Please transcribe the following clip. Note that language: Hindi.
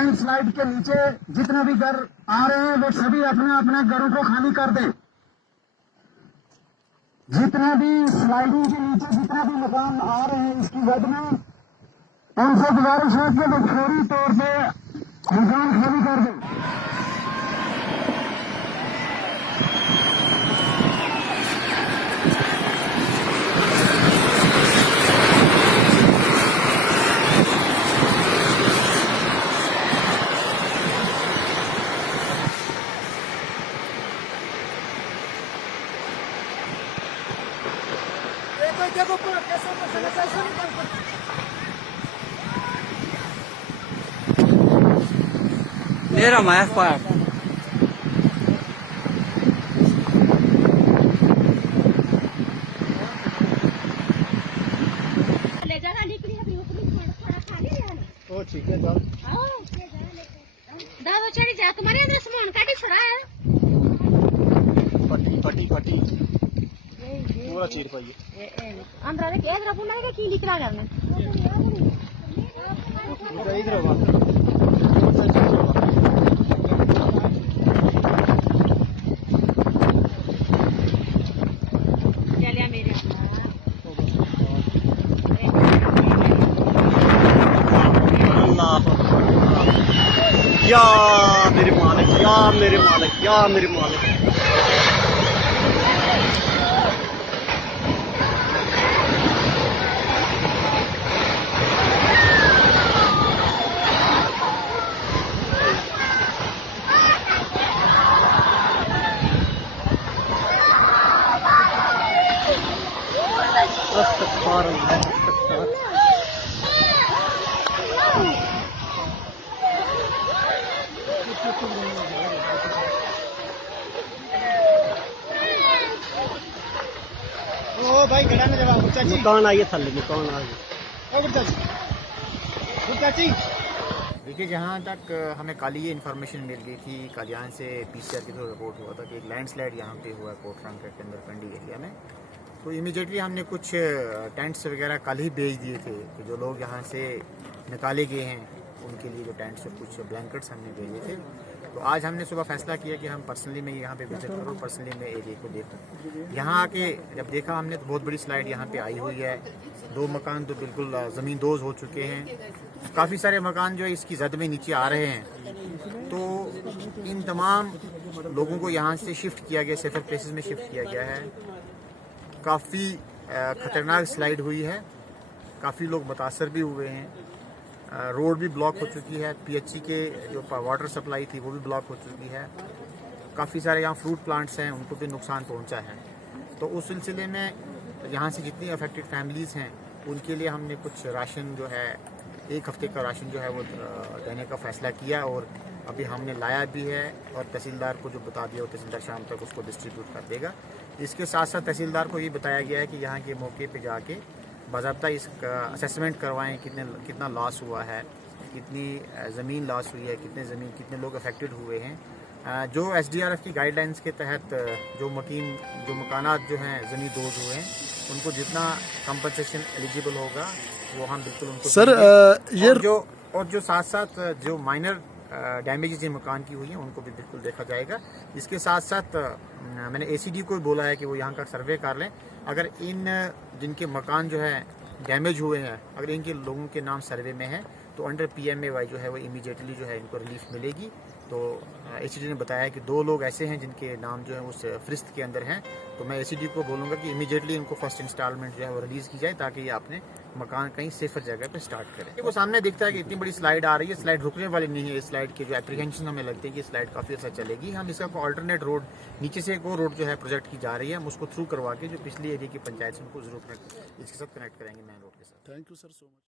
लैंडस्लाइड के नीचे जितने भी घर आ रहे हैं वो सभी अपने अपने घरों को खाली कर दें। जितने भी स्लाइडिंग के नीचे जितने भी मकान आ रहे हैं इसकी वजह में उनसे गुजारिश है कि वो फौरी तौर पे मकान खाली कर दें। Era mais fácil. ले जाना निकली है थोड़ा खाली रहना ओ ठीक है बात आओ दादा चढ़ी जा तुम्हारे अंदर सामान काटी छड़ा है पट्टी पट्टी पट्टी पूरा चीर पाइए अंदर देख एक रबू नहीं की निकला करने इधर चलिया मेरे या मेरे मालिक या मेरे मालिक या मेरे मालिक ओ भाई गड़ा में जवाब चाची कौन आई है थल्ले में कौन आ गई ओ चाची देखिए, जहाँ तक हमें कल ये इन्फॉर्मेशन मिल गई थी, कल्याण से पीसीआर के थ्रू रिपोर्ट हुआ था कि एक लैंडस्लाइड यहाँ पे हुआ कोटरंग के अंदर कंडी एरिया में। तो इमीडिएटली हमने कुछ टेंट्स वगैरह कल ही भेज दिए थे कि जो लोग यहाँ से निकाले गए हैं उनके लिए जो टेंट्स और कुछ ब्लैंकेट्स हमने भेजे थे। तो आज हमने सुबह फैसला किया कि हम पर्सनली में यहाँ पे विजिट करूँ, पर्सनली में एरिया को देखूँ। यहाँ आके जब देखा हमने तो बहुत बड़ी स्लाइड यहाँ पे आई हुई है। 2 मकान तो बिल्कुल ज़मीन दोज हो चुके हैं। काफ़ी सारे मकान जो है इसकी जद में नीचे आ रहे हैं। तो इन तमाम लोगों को यहाँ से शिफ्ट किया गया, सेफर प्लेसेस में शिफ्ट किया गया है। काफ़ी ख़तरनाक स्लाइड हुई है, काफ़ी लोग मुतासर भी हुए हैं। रोड भी ब्लॉक हो चुकी है, पीएचई के जो वाटर सप्लाई थी वो भी ब्लॉक हो चुकी है। काफ़ी सारे यहाँ फ्रूट प्लांट्स हैं, उनको भी नुकसान पहुँचा है। तो उस सिलसिले में यहाँ से जितनी अफेक्टेड फैमिलीज़ हैं उनके लिए हमने कुछ राशन जो है 1 हफ्ते का राशन जो है वो देने का फ़ैसला किया और अभी हमने लाया भी है और तहसीलदार को जो बता दिया वो तहसीलदार शाम तक उसको डिस्ट्रीब्यूट कर देगा। इसके साथ साथ तहसीलदार को ये बताया गया है कि यहाँ के मौके पे जाके बाज़ाब्ता इसका असेसमेंट करवाएं, कितना लॉस हुआ है, कितनी ज़मीन लॉस हुई है, कितने लोग अफेक्टेड हुए हैं। जो SDRF की गाइडलाइंस के तहत जो मकानात जो हैं ज़मीन दोज हुए हैं उनको जितना कंपनसेशन एलिजिबल होगा वो हम बिल्कुल उनको सर ये और जो साथ साथ जो माइनर डैमेजेस मकान की हुई हैं उनको भी बिल्कुल देखा जाएगा। इसके साथ साथ मैंने ACD को भी बोला है कि वो यहाँ का सर्वे कर लें। अगर इन जिनके मकान जो है डैमेज हुए हैं अगर इनके लोगों के नाम सर्वे में है तो अंडर PMAY जो है वो इमीडिएटली जो है इनको रिलीफ मिलेगी। तो ACD ने बताया कि 2 लोग ऐसे हैं जिनके नाम जो है उस फरिस्त के अंदर हैं। तो मैं ACD को बोलूँगा कि इमीडिएटली इनको फर्स्ट इंस्टॉलमेंट जो है वो रिलीज़ की जाए ताकि ये अपने मकान कहीं सेफर जगह पे स्टार्ट करें। वो सामने दिखता है कि इतनी बड़ी स्लाइड आ रही है, स्लाइड रुकने वाली नहीं है। इस स्लाइड के जो एप्रीहेंशन हमें लगते हैं कि स्लाइड काफ़ी अच्छा चलेगी। हम इसका ऑल्टरनेट रोड नीचे से एक और रोड जो है प्रोजेक्ट की जा रही है, हम उसको थ्रू करवा के जो पिछली एरिया की पंचायत से उनको जरूर इसके साथ कनेक्ट करेंगे मेन रोड के साथ। Thank you sir so much.